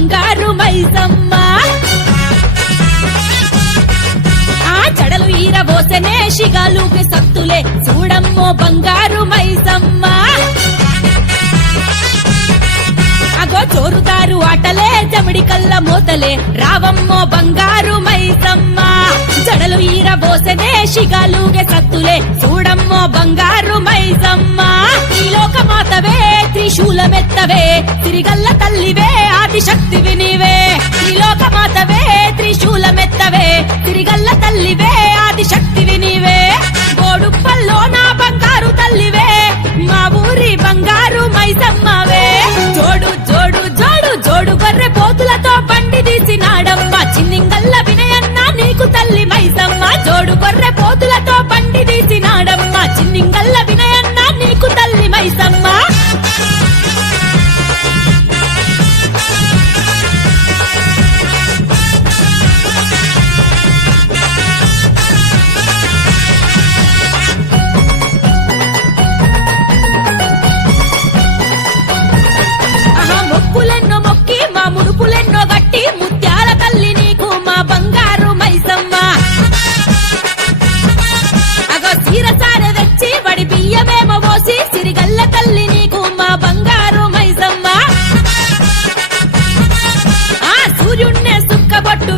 బంగారు మైసమ్మ ఆ జడలు ఈరబోసెనే శిగాలుకి సత్తులే చూడమ్మో బంగారు మైసమ్మ అగో చోరుదారు ఆటలే జమిడి కళ్ళ మోతలే రావమ్మో బంగారు మైసమ్మ జడలు ఈరబోసెనే శిగాలుగే సత్తులే చూడమ్మో బంగారు మైసమ్మ ఈ లోకమాతవే త్రిశూలమెత్తవే తిరిగల్ల తల్లివే ఆదిశక్తివి నీవే ఈ లోకమాతవే త్రిశూలమెత్తవే తిరిగల్ల తల్లివే ఆదిశక్తివి నీవే గోడుప్పల్లో నా బంగారు తల్లివే మా ఊరి బంగారు మైసమ్మవే జోడు జోడు జోడు జోడు గొర్రె పోతులతో బండి తీసినాడమ్మ చిన్నింగల్ల వినయన్న నీకు తల్లి మైసమ్మ జోడు గొర్రె పోతులతో బండి తీసినాడమ్మ చిన్నింగల్ల వినయన్న నీకు తల్లి మైసమ్మ మొక్కులెన్నో మొక్కి మా ముడుపులెన్నో గట్టి ముత్యాల తల్లి నీకు మా బంగారు మైసమ్మ అగో చీరసారె తెచ్చి వడి బియ్యమేమో పోసి సిరిగల్ల తల్లి నీకు మా బంగారు మైసమ్మ ఆ సూర్యున్నే సుక్కబొట్టు